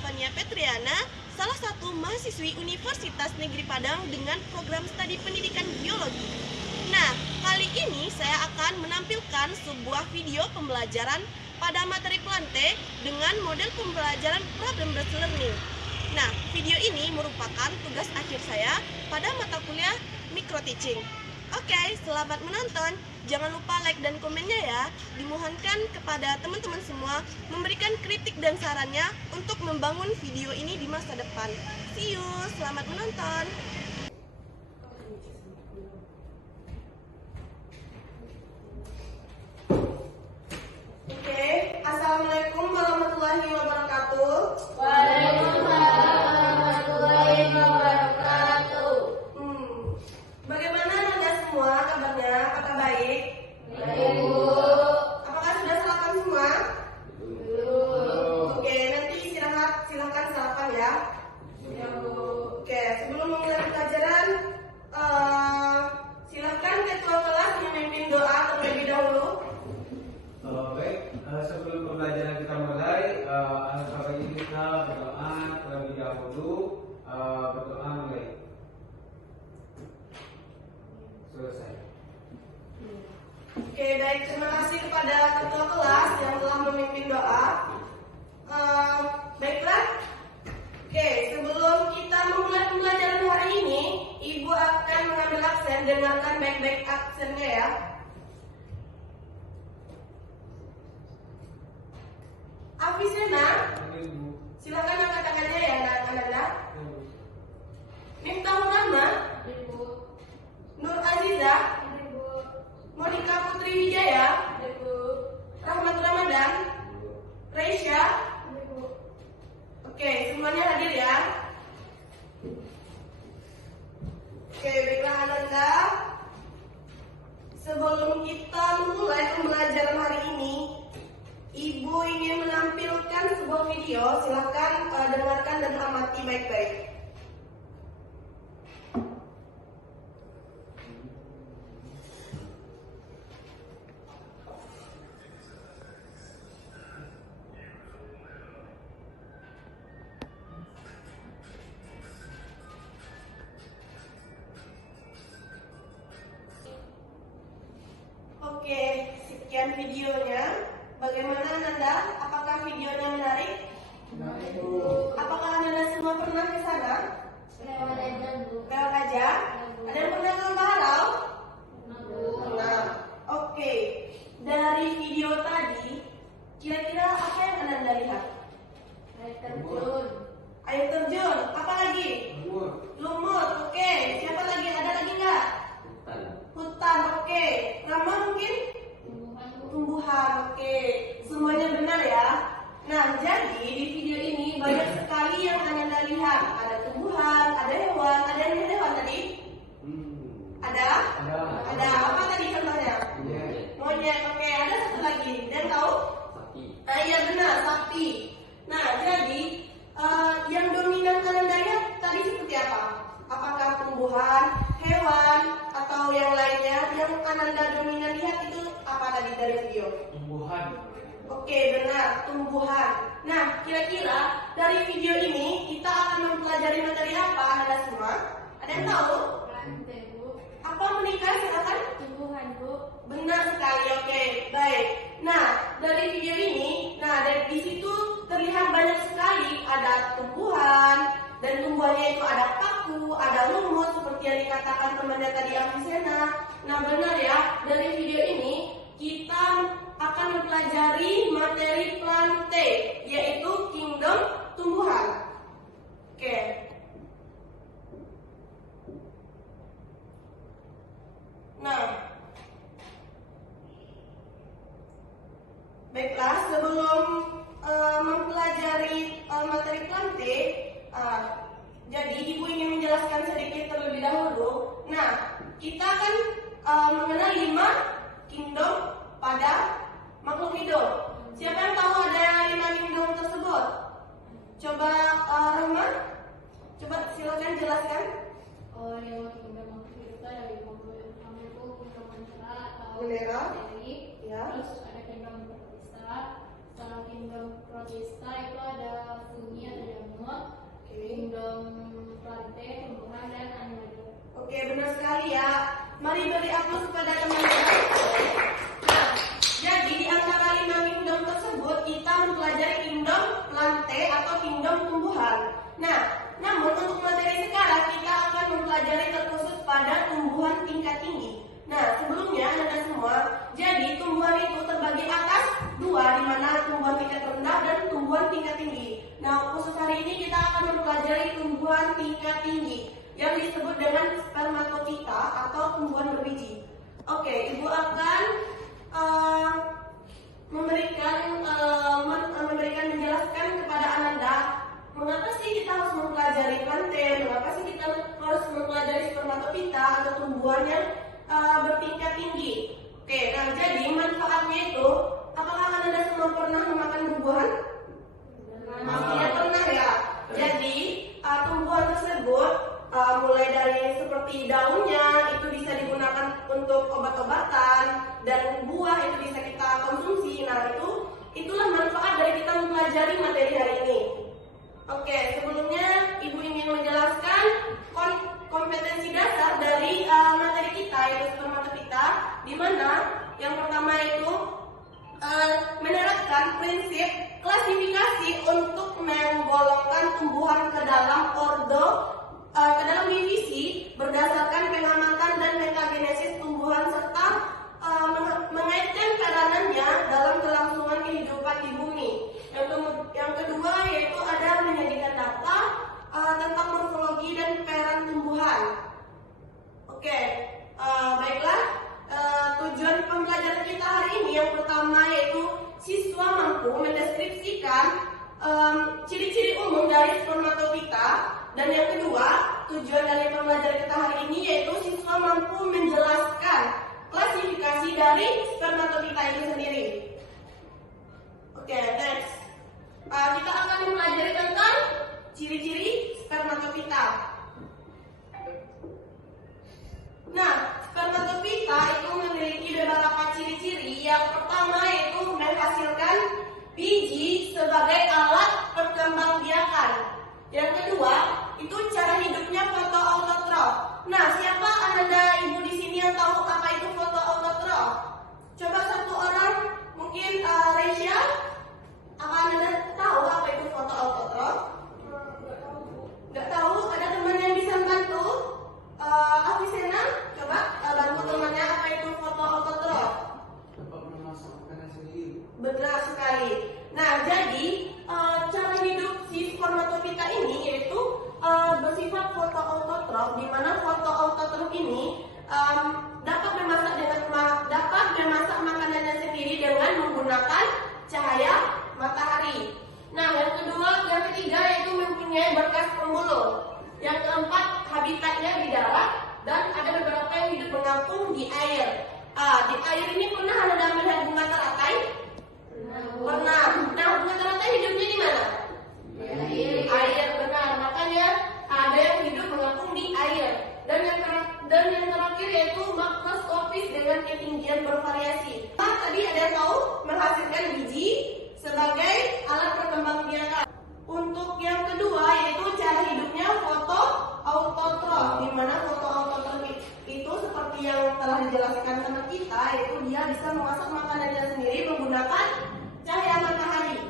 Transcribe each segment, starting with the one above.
Fania Petriana, salah satu mahasiswi Universitas Negeri Padang dengan program studi pendidikan biologi. Nah, kali ini saya akan menampilkan sebuah video pembelajaran pada materi Plante dengan model pembelajaran problem-based learning. Nah, video ini merupakan tugas akhir saya pada mata kuliah micro teaching. Oke, selamat menonton. Jangan lupa like dan komennya ya. Dimohonkan kepada teman-teman semua memberikan kritik dan sarannya untuk membangun video ini di masa depan. See you, selamat menonton. Oke, assalamualaikum warahmatullahi wabarakatuh. Waalaikumsalam warahmatullahi wabarakatuh. Bagaimana Anda semua kabarnya? Apakah baik? Baik, Bu. Apakah sudah sarapan semua? Belum. Oke, nanti silakan sarapan ya. Ya, Bu. Oke, sebelum memulai pelajaran, silakan ketua kelas memimpin doa terlebih dahulu. Baik, sebelum pembelajaran kita mulai, alangkah baiknya kita berdoa terlebih dahulu. Berdoa mulai. Selesai. Oke, baik. Terima kasih kepada ketua kelas yang telah memimpin doa. Baiklah. Oke, sebelum kita memulai pembelajaran hari ini, Ibu akan mengambil aksen. Dengarkan baik-baik aksennya ya. Afisena, silakan angkat tangannya ya anak-anak. Miftahur Rahman, Ibu. Nur Aziza, Ibu. Monika Putri Wijaya, Ibu. Rahmat Ramadan, Reisha. Ibu. Oke, semuanya hadir ya. Oke, baiklah Ananda. Sebelum kita memulai pembelajaran hari ini, Ibu ingin menampilkan sebuah video. Silakan dengarkan dan amati baik-baik. Oke, sekian videonya. Bagaimana Nanda? Apakah videonya menarik? Apakah Nanda semua pernah ke sana? Lewat aja, Bu. Lewat aja? Ada yang pernah ke Baharau? Bu. Pernah. Oke, dari video tadi, kira-kira apa yang Nanda lihat? Air terjun. Air terjun. Apa lagi? Lumut. Oke. Siapa lagi? Ada lagi nggak? Hutan. Oke. Rama mungkin? Tumbuhan, Bu. Tumbuhan. Oke. Semuanya benar ya. Nah, jadi di video ini banyak sekali yang Anda lihat. Ada tumbuhan, ada hewan. Ada yang hewan tadi? Ada? Ada. Apa tadi contohnya? Monyet. Oke. Ada satu lagi. Dan tahu? Iya benar, sapi. Nah, jadi yang dominan Anda lihat tadi seperti apa? Apakah tumbuhan, hewan, atau yang lainnya? Yang Anda dominan lihat itu apa tadi dari video? Tumbuhan. Oke, benar, tumbuhan. Nah, kira-kira dari video ini kita akan mempelajari materi apa Anda semua? Ada yang tahu? Rantai, Bu. Apa menikah? Silakan. Tumbuhan, Bu. Benar sekali, oke, baik. Nah, dari video ini, di situ terlihat banyak sekali ada tumbuhan, dan tumbuhannya itu ada paku, ada lumut, seperti yang dikatakan temannya tadi Afisena. Nah, benar ya, dari video ini kita akan mempelajari materi Plante, yaitu kingdom tumbuhan. Oke. Nah, baiklah, sebelum mempelajari materi Plante, jadi Ibu ingin menjelaskan sedikit terlebih dahulu. Nah, kita akan mengenal 5 kingdom pada makhluk hidup. Siapa yang tahu ada 5 kingdom tersebut? Coba Rahman, coba silakan jelaskan. Yang kingdom kita dari kingdom itu kingdom Bendera. Ya. Terus ada kingdom protista. Setelah kingdom protista itu ada bumi, ada benar sekali ya. Mari beri aplaus kepada teman-teman. Nah, jadi di antara 5 kingdom tersebut kita mempelajari kingdom plante atau kingdom tumbuhan. Nah, namun untuk materi sekarang kita akan mempelajari terkhusus pada tumbuhan tingkat tinggi. Nah, sebelumnya Anda semua, jadi tumbuhan itu terbagi atas 2, di mana tumbuhan tingkat rendah dan tumbuhan tingkat tinggi. Nah, khusus hari ini kita akan mempelajari tumbuhan tingkat tinggi yang disebut dengan spermatofita atau tumbuhan berbiji. Oke, Ibu akan menjelaskan kepada Ananda mengapa sih kita harus mempelajari plante, mengapa sih kita harus mempelajari spermatofita atau tumbuhan yang bertingkat tinggi. Oke, nah jadi manfaatnya itu, apakah Anda semua pernah memakan buah-buahan? Pastinya pernah ya. Jadi tumbuhan tersebut mulai dari seperti daunnya itu bisa digunakan untuk obat-obatan dan buah itu bisa kita konsumsi. Nah itulah manfaat dari kita mempelajari materi hari ini. Oke, sebelumnya Ibu ingin menjelaskan kompetensi dasar dari materi kita yaitu spermatofita, di mana yang pertama itu menerapkan prinsip klasifikasi untuk menggolongkan tumbuhan ke dalam ke dalam divisi berdasarkan pengamatan dan metagenesis tumbuhan serta mengaitkan peranannya dalam kelangsungan kehidupan di bumi. Yang kedua yaitu ada menyajikan data tentang morfologi dan peran tumbuhan. Oke, baiklah. Tujuan pembelajaran kita hari ini yang pertama yaitu siswa mampu mendeskripsikan ciri-ciri umum dari spermatofita, dan yang kedua tujuan dari pembelajaran kita hari ini yaitu siswa mampu menjelaskan klasifikasi dari spermatofita itu sendiri. Oke, next. Kita akan mempelajari tentang ciri-ciri spermatofita. Nah, spermatofita itu memiliki beberapa ciri-ciri. Yang pertama yaitu menghasilkan biji sebagai alat perkembangbiakan. Yang kedua, itu cara hidupnya fotoautotrof. Nah, siapa Anda Ibu di sini yang tahu apa itu fotoautotrof? Coba satu orang, mungkin Reisha. Apa Anda tahu apa itu fotoautotrof? Nggak tahu? Ada teman yang bisa bantu? Afisena, coba bantu temannya apa itu fotoautotrof. Dapat memasak makanan sendiri. Benar sekali. Nah, jadi cara hidup si spermatofita ini yaitu bersifat fotoautotrof, di mana fotoautotrof ini dapat memasak makanannya sendiri dengan menggunakan cahaya matahari. Nah, yang ketiga yaitu mempunyai berkas pembuluh. Yang keempat, habitatnya di darat dan ada beberapa yang hidup mengapung di air. Di air ini pernah Anda melihat bunga teratai? Pernah. Nah, bunga teratai hidupnya di mana? Air, benar. Makanya ada yang hidup mengapung di air. Dan yang terakhir yaitu makroskopis dengan ketinggian bervariasi. Nah, tadi ada yang tahu menghasilkan biji sebagai alat perkembangbiakan. Untuk yang kedua yaitu cara hidupnya fotoautotrof, di mana fotoautotrof itu seperti yang telah dijelaskan teman kita, yaitu dia bisa memasak makanannya sendiri menggunakan cahaya matahari.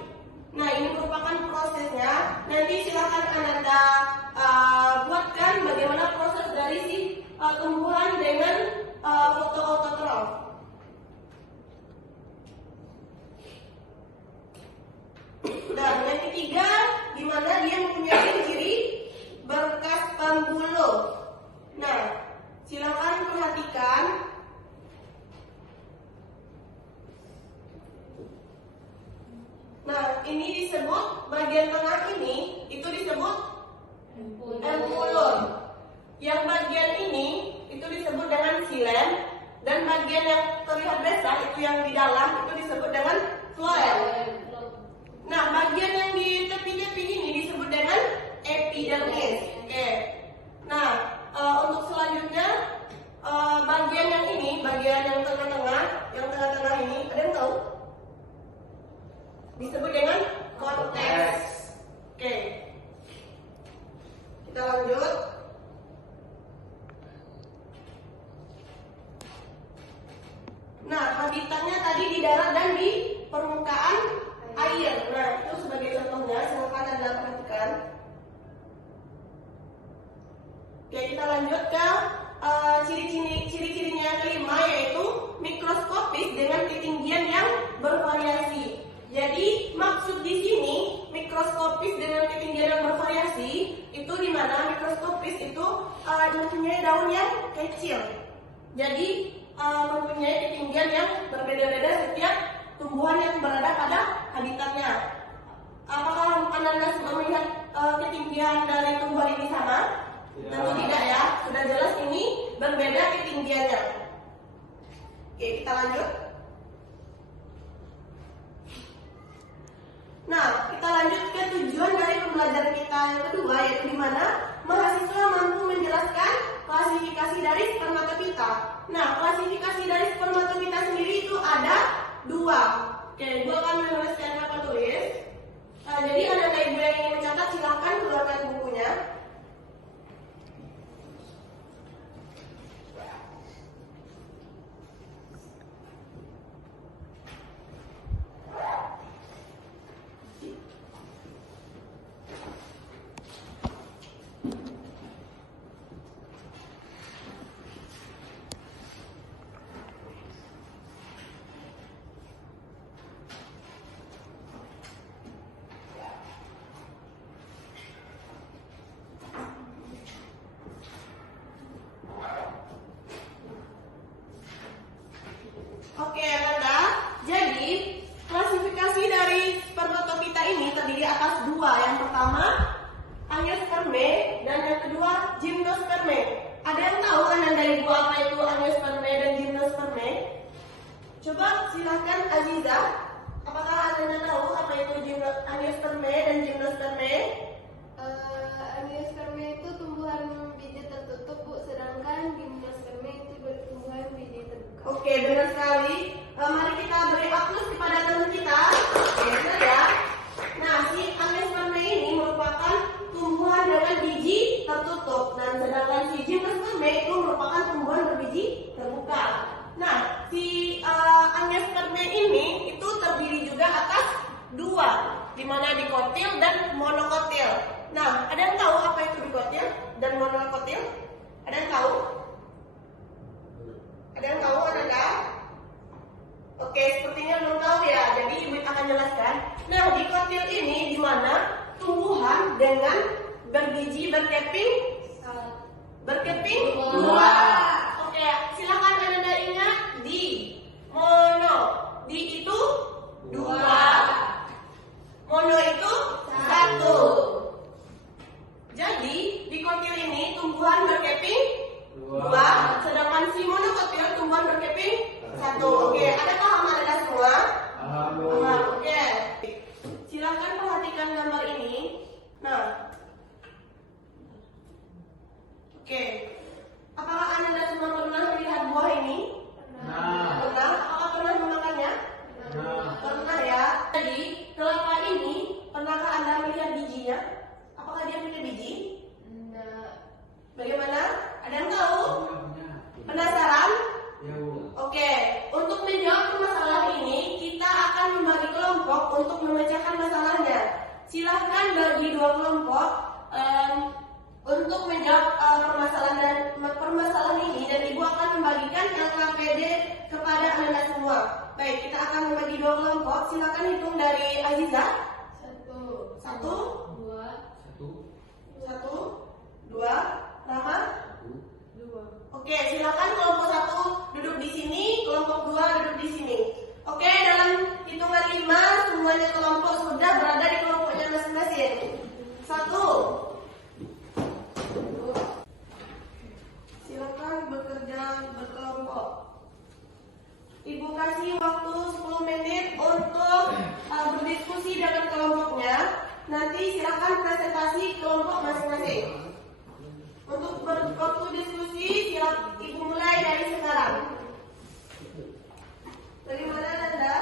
Nah, ini merupakan prosesnya. Nanti silakan Anda buatkan bagaimana proses dari si tumbuhan dengan fotoautotrof. Dan yang ketiga, di mana dia mempunyai ciri berkas pembuluh. Nah, silakan perhatikan. Nah, ini disebut bagian tengah ini itu disebut empulon. Yang bagian ini itu disebut dengan xilem, dan bagian yang terlihat besar itu yang di dalam itu disebut dengan floem. Nah, bagian yang di tepi-tepi ini disebut dengan epidermis. Oke. Nah, untuk selanjutnya bagian yang ini, bagian yang tengah-tengah ini, ada yang tahu? Disebut dengan korteks. Oke. Kita lanjut. habitatnya tadi di darat dan di permukaan air. Nah, itu sebagai contohnya, silakan Anda perhatikan. Oke, kita lanjut ke ciri-cirinya yang kelima, yaitu mikroskopis dengan ketinggian yang bervariasi. Jadi maksud di sini mikroskopis dengan ketinggian yang bervariasi itu di mana mikroskopis itu mempunyai daun yang kecil. Jadi mempunyai ketinggian yang berbeda-beda setiap tumbuhan yang berada pada habitatnya. Apakah Anda sudah melihat ketinggian dari tumbuhan ini sama? Tentu tidak ya, sudah jelas ini berbeda ketinggiannya. Oke, kita lanjut. Nah, kita lanjut ke tujuan dari pembelajaran kita yang kedua, yaitu di mana mahasiswa mampu menjelaskan klasifikasi dari spermatopita. Nah, klasifikasi dari spermatopita sendiri itu ada dua. Oke, gua akan menuliskan papan tulis. Nah, jadi ada ibu yang ingin mencatat, silahkan keluarkan bukunya. Oke, Nanda. Jadi, klasifikasi dari spermatopita ini terdiri atas dua. Yang pertama, angiospermae, dan yang kedua, gymnospermae. Ada yang tahu Ananda Ibu apa itu angiospermae dan gymnospermae? Coba silahkan Aziza. Apakah Ananda tahu apa itu angiospermae dan gymnospermae? Angiospermae itu tumbuhan biji tertutup, Bu, sedangkan gymnospermae itu tumbuhan biji terbuka. Oke, benar sekali. Mari kita beri aplaus kepada teman kita. Oke, benar ya. Nah, si angiospermae ini merupakan tumbuhan dengan biji tertutup, dan sedangkan si gymnospermae itu merupakan tumbuhan berbiji terbuka. Nah, si angiospermae ini itu terdiri juga atas dua, di mana dikotil dan monokotil. Nah, ada yang tahu apa itu dikotil dan monokotil? Ada yang tahu? Ada yang tahu, Ananda? Oke, sepertinya belum tahu ya. Jadi Ibu akan jelaskan. Nah, dikotil ini di mana tumbuhan dengan berbiji berkeping dua. Oke, silakan Ananda ingat di mono. Di itu dua. Mono itu satu. Jadi dikotil ini tumbuhan berkeping dua, sedangkan si monokotil tumbuhan berkeping satu. Oke, ada paham Anda semua? Paham. Oke. Silakan perhatikan gambar ini. Nah, oke. Apakah Anda semua pernah melihat buah ini? Pernah. Apakah pernah memakannya? Pernah ya. Jadi kelapa ini, pernahkah Anda melihat bijinya? Apakah dia punya biji? Bagaimana? Ada yang tahu? Penasaran? Oke, untuk menjawab masalah ini, kita akan membagi kelompok untuk memecahkan masalahnya. Silahkan bagi dua kelompok untuk menjawab permasalahan ini, dan Ibu akan membagikan LKPD kepada Anda semua. Baik, kita akan membagi dua kelompok. Silahkan hitung dari Aziza. Satu, dua, Rama. Oke, silakan kelompok satu duduk di sini, kelompok dua duduk di sini. Oke, dalam hitungan 5 semuanya kelompok sudah berada di kelompoknya masing-masing. 1. Silakan bekerja berkelompok. Ibu kasih waktu 10 menit untuk berdiskusi dengan kelompoknya. Nanti silakan presentasi kelompok masing-masing. Untuk waktu diskusi, silakan Ibu mulai dari sekarang. Bagaimana Anda?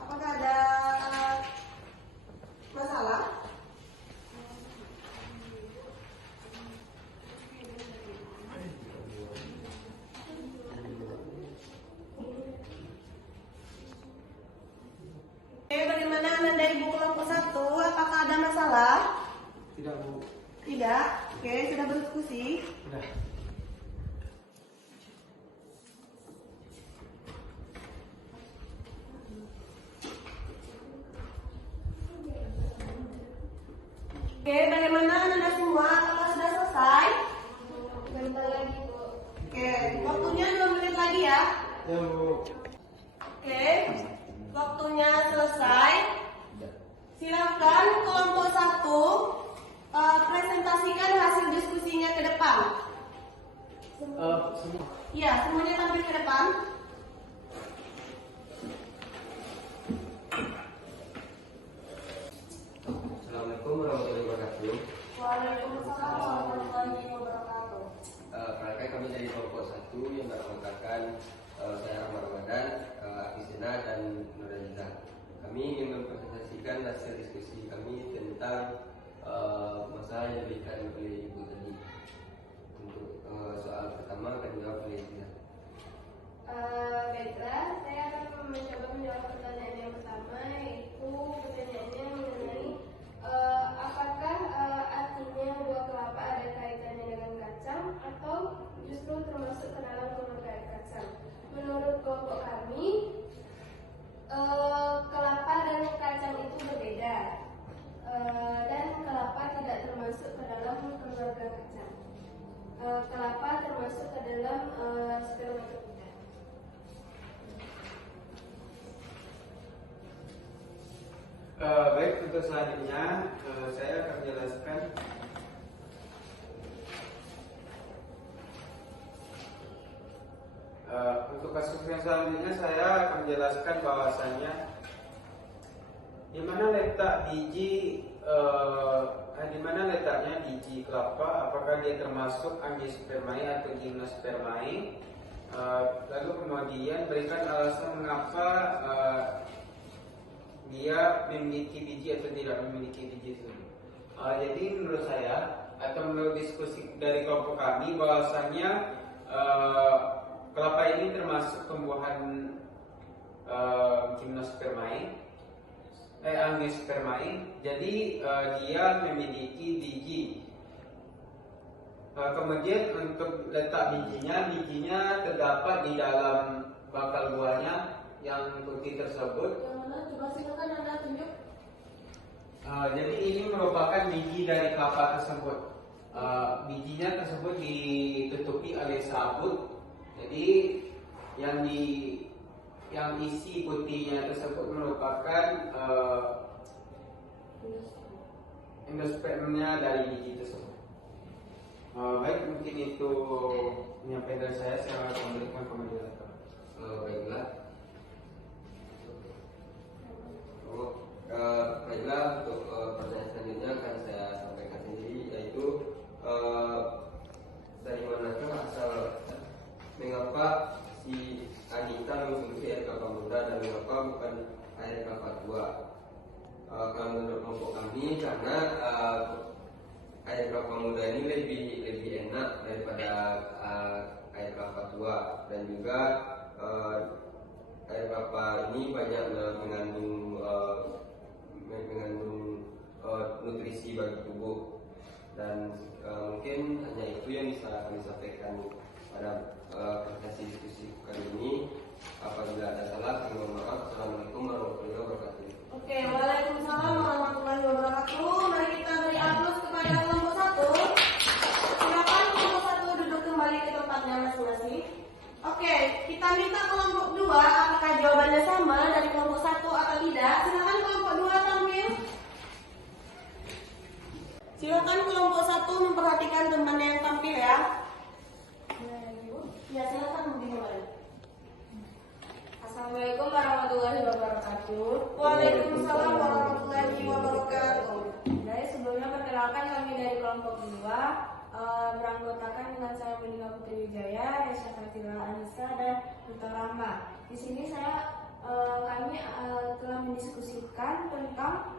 Apakah ada masalah? masalah? Tidak, Bu. Tidak. Oke, sudah berdiskusi. Sudah. Oke, bagaimana Anda semua? Apakah sudah selesai? Bentar lagi, Bu. Oke, waktunya 2 menit lagi ya. Ya, Bu. Oke, waktunya selesai. Silakan kelompok 1 presentasikan hasil diskusinya ke depan. Semua. Iya, semuanya tampil ke depan. Assalamualaikum warahmatullahi wabarakatuh. Waalaikumsalam warahmatullahi wabarakatuh. Perkenalkan kami dari kelompok 1 yang beranggotakan saya Ahmad Ramadan, Afisina dan Nuraliza. Kami ingin mempresentasikan hasil diskusi kami tentang masalah yang diberikan oleh Ibu tadi. Untuk soal pertama akan dijawab oleh Liza. Baiklah, saya akan mencoba menjawab pertanyaan yang pertama, yaitu pertanyaannya mengenai apakah artinya buah kelapa ada kaitannya dengan kacang atau justru termasuk ke dalam keluarga kacang. Menurut kelompok kami, kelapa dan kacang itu berbeda, dan kelapa tidak termasuk ke dalam keluarga kacang. Kelapa termasuk ke dalam spermatida. Baik, untuk selanjutnya saya akan menjelaskan untuk kasus yang selanjutnya saya akan menjelaskan bahwasanya di mana letaknya biji kelapa, apakah dia termasuk angiospermae atau gymnospermae. Lalu kemudian berikan alasan mengapa dia memiliki biji atau tidak memiliki biji itu. Jadi menurut saya atau menurut diskusi dari kelompok kami bahwasanya kelapa ini termasuk tumbuhan gymnospermae, angiospermae. Jadi dia memiliki biji. Kemudian untuk letak bijinya terdapat di dalam bakal buahnya yang putih tersebut. Yang mana? Coba silakan Anda tunjuk. Jadi ini merupakan biji dari kelapa tersebut. Bijinya tersebut ditutupi oleh sabut. Jadi yang isi putihnya tersebut merupakan endospermnya dari biji tersebut. Baik, mungkin itu penyampaian dari saya akan memberikan komentar. Baiklah. Baiklah, untuk pertanyaan selanjutnya akan saya sampaikan sendiri, yaitu dari manakah asal mengapa si Anita mengkonsumsi air kelapa muda dan mengapa bukan air kelapa tua? Kalau menurut kelompok kami, karena air kelapa muda ini lebih enak daripada air kelapa tua, dan juga air kelapa ini banyak mengandung nutrisi bagi tubuh, dan mungkin hanya itu yang bisa kami sampaikan pada presentasi diskusi kali ini. Apabila ada salah, kami mohon maaf. Assalamualaikum warahmatullahi wabarakatuh. Oke, waalaikumsalam warahmatullahi wabarakatuh. Mari kita beri aplaus kepada kelompok 1. Silakan kelompok 1 duduk kembali ke tempatnya masing-masing. Oke, kita minta kelompok 2 apakah jawabannya sama dari kelompok 1 atau tidak. Silakan kelompok 2 tampil. Silakan kelompok 1 memperhatikan temannya yang tampil ya. Ya, silakan dimulai. Assalamualaikum warahmatullahi wabarakatuh. Waalaikumsalam warahmatullahi wabarakatuh. Dari sebelumnya perkenalkan, kami dari kelompok 2 beranggotakan dengan saya Melina Putri Wijaya, Resya Fatila Anissa, dan Duta Rahma. Di sini kami telah mendiskusikan tentang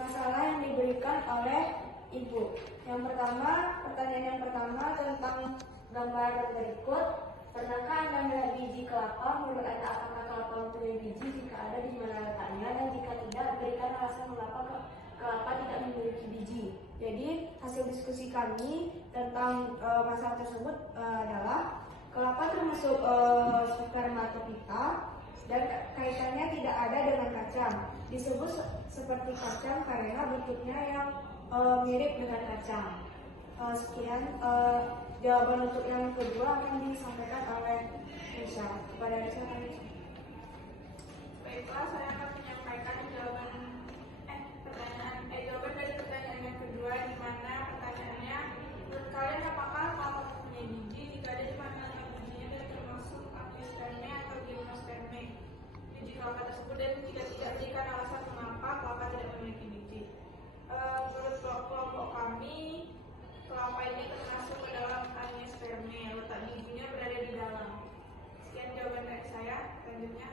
masalah yang diberikan oleh Ibu. Pertanyaan yang pertama tentang gambar berikut. Pernahkah Anda melihat biji kelapa? Menurut Anda, apakah kelapa mempunyai biji? Jika ada, di mana letaknya? Dan jika tidak, berikan alasan mengapa kelapa tidak memiliki biji. Jadi, hasil diskusi kami tentang masalah tersebut adalah kelapa termasuk spermatopita dan kaitannya tidak ada dengan kacang. Disebut seperti kacang karena bentuknya yang mirip dengan kacang. Sekian jawaban untuk yang kedua akan disampaikan oleh Risha. Kepada Risha kami. Baiklah, saya akan menyampaikan jawaban dari pertanyaan yang kedua, di mana pertanyaannya, menurut kalian apakah kelapa mempunyai biji? Jika ada, di mana letak bijinya, dan termasuk angiospermae atau gimnospermae biji kelapa tersebut, dan jika tidak, berikan alasan mengapa kelapa tidak memiliki biji. Menurut kelompok kami, kelapa ini termasuk ke dalam angiospermae, letak bijinya berada di dalam. Sekian jawaban dari saya. Selanjutnya,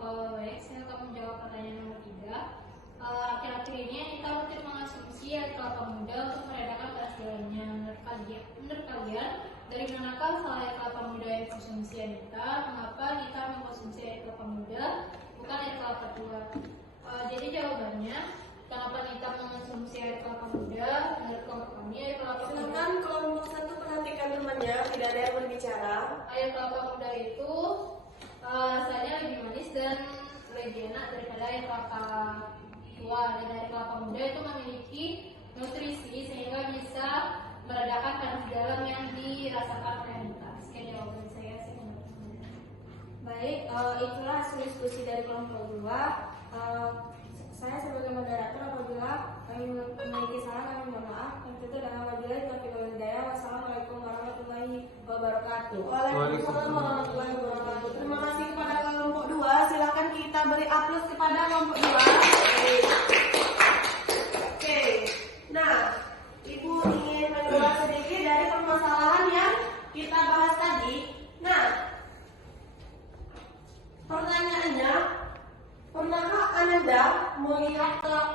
baik, saya akan menjawab pertanyaan nomor 3. Akhir-akhir ini kita rutin mengasumsi air kelapa muda untuk meredakan panas dalamnya. Menurut kalian, dari manakah asal air kelapa muda yang dikonsumsi Anita? Mengapa kita mengkonsumsi air kelapa muda, bukan air kelapa tua? Jadi jawabannya, kenapa kita mengonsumsi air kelapa muda? Menurut kelompok kami, air kelapa muda. Silakan kelompok 1 perhatikan temannya, tidak ada yang berbicara. Air kelapa muda itu rasanya lebih manis dan lebih enak daripada air kelapa tua. Dan air kelapa muda itu memiliki nutrisi sehingga bisa meredakan panas dalam yang dirasakan oleh Anita. Sekian jawaban saya. Baik, itulah hasil diskusi dari kelompok 2. Saya sebagai moderator, apabila kami memiliki salah, kami mohon maaf. Yang itu dengan wabillahi taufiq wal hidayah. Wassalamualaikum warahmatullahi wabarakatuh. Waalaikumsalam warahmatullahi wabarakatuh. Terima kasih kepada kelompok 2. Silakan kita beri aplaus kepada kelompok 2. Oke. Nah, Ibu ingin mengulas sedikit dari permasalahan yang kita bahas tadi. Nah, pertanyaannya, pernahkah Anda melihat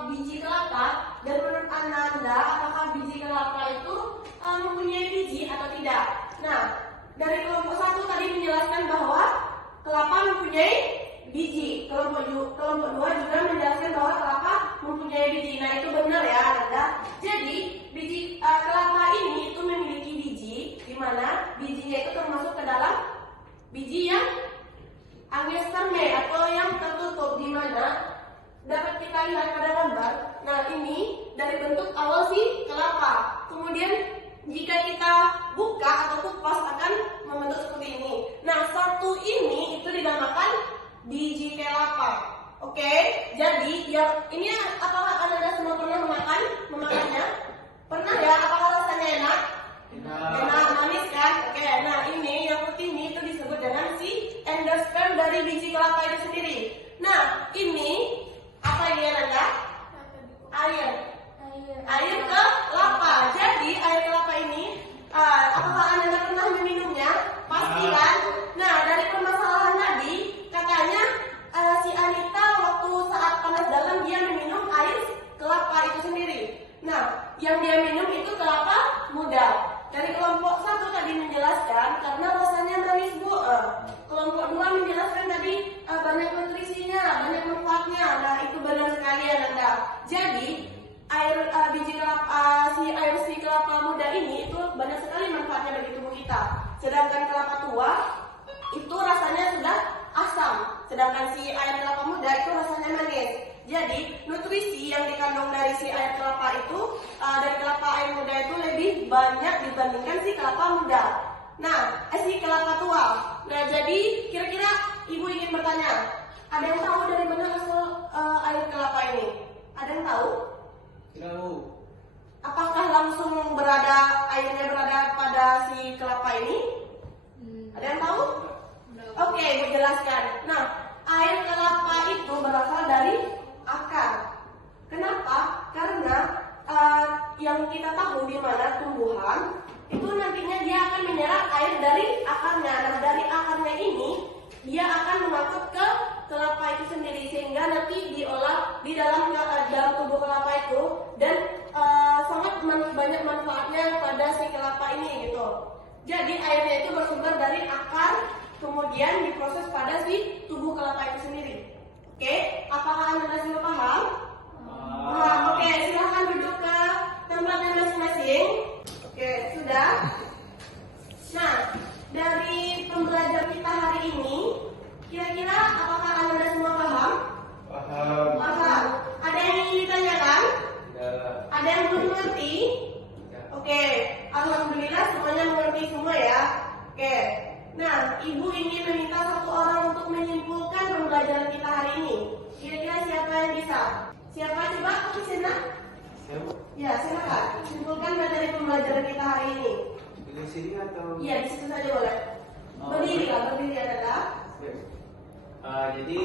biji kelapa, dan menurut Anda apakah biji kelapa itu mempunyai biji atau tidak? Nah, dari kelompok 1 tadi menjelaskan bahwa kelapa mempunyai biji. Kelompok 2 juga menjelaskan bahwa kelapa mempunyai biji. Nah, itu benar ya Anda. Jadi, biji kelapa ini itu memiliki biji, di mana bijinya itu termasuk ke dalam biji yang angiospermae atau yang tertutup, di mana dapat kita lihat pada gambar. Nah, ini dari bentuk awal si kelapa. Kemudian jika kita buka atau kupas akan membentuk seperti ini. Nah, satu ini itu dinamakan biji kelapa. Oke, jadi yang ini apakah Anda semua pernah memakannya? Pernah ya? Apakah rasanya enak? Enak, manis kan? Oke, nah ini yang putih ini itu disebut dengan si endosperm dari biji kelapa itu sendiri. Nah, ini apa ini Anda? Air kelapa. Jadi air kelapa ini, apakah Anda pernah meminumnya? Pasti kan? Nah, dari permasalahan tadi, katanya si Anita waktu saat panas dalam dia meminum air kelapa itu sendiri. Nah, yang dia minum itu kelapa muda. Dari kelompok 1 tadi menjelaskan karena rasanya manis, Bu. Kelompok 2 menjelaskan tadi banyak nutrisinya, banyak manfaatnya. Nah, itu benar sekali Anda. Jadi air si kelapa muda ini itu banyak sekali manfaatnya bagi tubuh kita. Sedangkan kelapa tua itu rasanya sudah asam. Sedangkan si air kelapa muda itu rasanya manis. Jadi nutrisi yang dikandung dari si air kelapa itu, dari kelapa air muda itu lebih banyak dibandingkan si kelapa muda. Nah, si kelapa tua. Nah, jadi kira-kira Ibu ingin bertanya, ada yang tahu dari mana asal air kelapa ini? Ada yang tahu? Tahu. Apakah langsung airnya berada pada si kelapa ini? Ada yang tahu? Oke, Ibu jelaskan. Nah, air kelapa itu berasal dari akar. Kenapa? Karena yang kita tahu di mana tumbuhan itu nantinya dia akan menyerap air dari akarnya. Nah, dari akarnya ini dia akan mengangkut ke kelapa itu sendiri sehingga nanti diolah di dalam tubuh kelapa itu, dan sangat banyak manfaatnya pada si kelapa ini gitu. Jadi airnya itu bersumber dari akar, kemudian diproses pada si tubuh kelapa itu sendiri. Oke, apakah Anda sudah paham? Oke, silahkan duduk ke tempatnya masing-masing. Oke, sudah. Nah, dari pembelajaran kita hari ini, kira-kira apakah Anda semua paham? Paham. Ada yang ingin ditanyakan? Ada yang belum mengerti? Oke, alhamdulillah semuanya mengerti semua ya. Oke, nah ibu ingin meminta satu orang untuk menyimpulkan pembelajaran kita hari ini. Kira-kira siapa yang bisa? Siapa coba? Kisena? Ya, silakan. Simpulkan materi pembelajaran kita hari ini. Di sini atau? Iya, di situ saja boleh. Berdiri lah, berdiri adalah. Jadi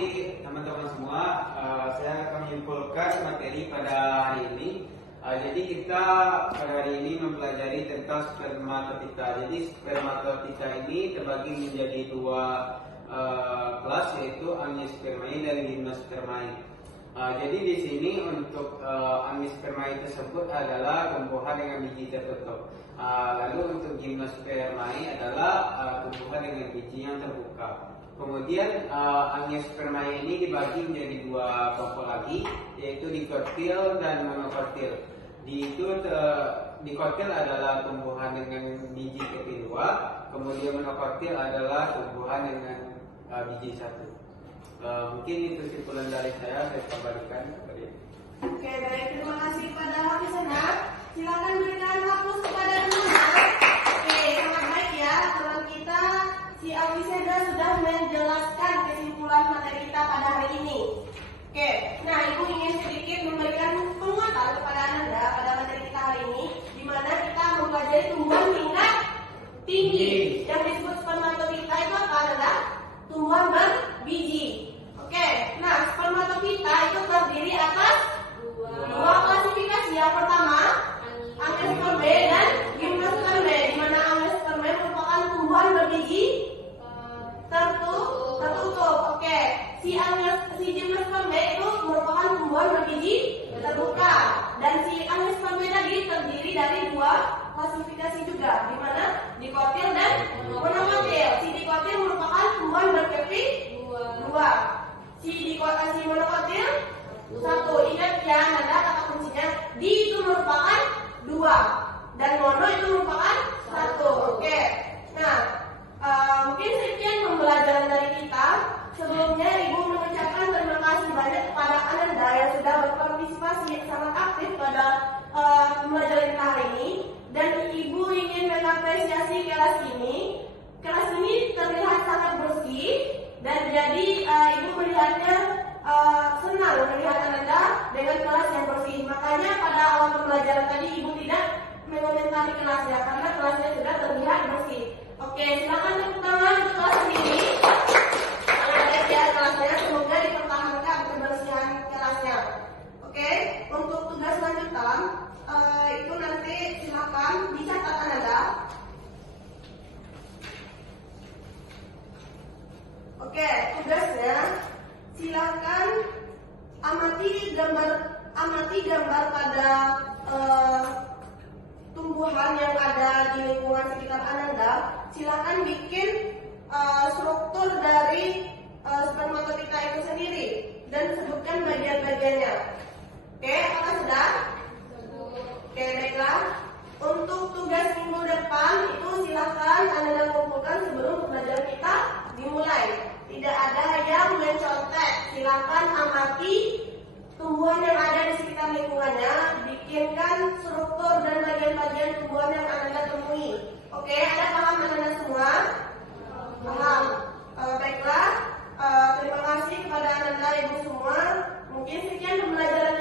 teman-teman semua, saya akan menyimpulkan materi pada hari ini. Jadi kita pada hari ini mempelajari tentang spermatopita. Jadi spermatopita ini terbagi menjadi dua kelas, yaitu angiospermae dan gymnospermae. Jadi di sini untuk angiospermae tersebut adalah tumbuhan dengan biji tertutup. Lalu untuk gymnospermae adalah tumbuhan dengan biji yang terbuka. Kemudian angiospermae ini dibagi menjadi dua kelompok lagi, yaitu dikotil dan monokotil. Dikotil adalah tumbuhan dengan biji kecil dua, kemudian monokotil adalah tumbuhan dengan biji satu. Mungkin itu simpulan dari saya kembalikan kepada Ibu. Oke, baik, terima kasih kepada Hafisanah. Silakan berikan hapus kepada teman-teman. Oke, sangat baik ya, teman kita si Alwiseda sudah menjelaskan kesimpulan materi kita pada hari ini. Oke, nah Ibu ingin sedikit memberikan penguatan kepada Anda pada materi kita hari ini, di mana kita mempelajari tumbuhan tingkat tinggi. Yang disebut spermatopita itu apa adalah tumbuhan berbiji. Oke, nah spermatopita itu terdiri atas dua klasifikasi. Yang pertama, angiospermae dan gymnospermae, di mana angiospermae merupakan tumbuhan berbiji tertutup. Oke, si gymnospermae itu merupakan tumbuhan berbiji terbuka, dan si angiospermae tadi terdiri dari dua klasifikasi juga, di mana dikotil dan monokotil. Si dikotil merupakan tumbuhan berkeping dua. Si monokotil satu. Ingat ya, ada kata kuncinya, di itu merupakan dua dan mono itu merupakan satu. Oke, nah mungkin sekian pembelajaran dari kita. Sebelumnya Ibu mengucapkan terima kasih banyak kepada Anda yang sudah berpartisipasi sangat aktif pada pembelajaran kita hari ini, dan Ibu ingin mengapresiasi kelas ini. Kelas ini terlihat sangat bersih, dan jadi Ibu melihatnya senang melihat Anda dengan kelas yang bersih. Makanya pada awal pembelajaran tadi Ibu tidak mengomentari kelasnya karena kelasnya sudah terlihat bersih. Oke, silakan tepuk tangan untuk kelas ini. Sangat ya kelasnya, semoga dipertahankan kebersihan kelasnya. Oke, untuk tugas lanjutan itu nanti silakan dicatat Anda. Oke, tugasnya silakan amati gambar pada tumbuhan yang ada di lingkungan sekitar Anda. Silakan bikin struktur dari spermatopita itu sendiri dan sebutkan bagian-bagiannya. Oke, apakah sudah? Oke, baiklah. Untuk tugas minggu depan itu silakan Anda kumpulkan sebelum pembelajaran kita dimulai. Tidak ada yang mencontek. Silakan amati tumbuhan yang ada di sekitar lingkungannya, bikinkan struktur dan bagian-bagian tumbuhan yang Anda temui. Oke, ada paham Anda semua? Paham. Baiklah, terima kasih kepada Anda Ibu semua. Mungkin sekian pembelajaran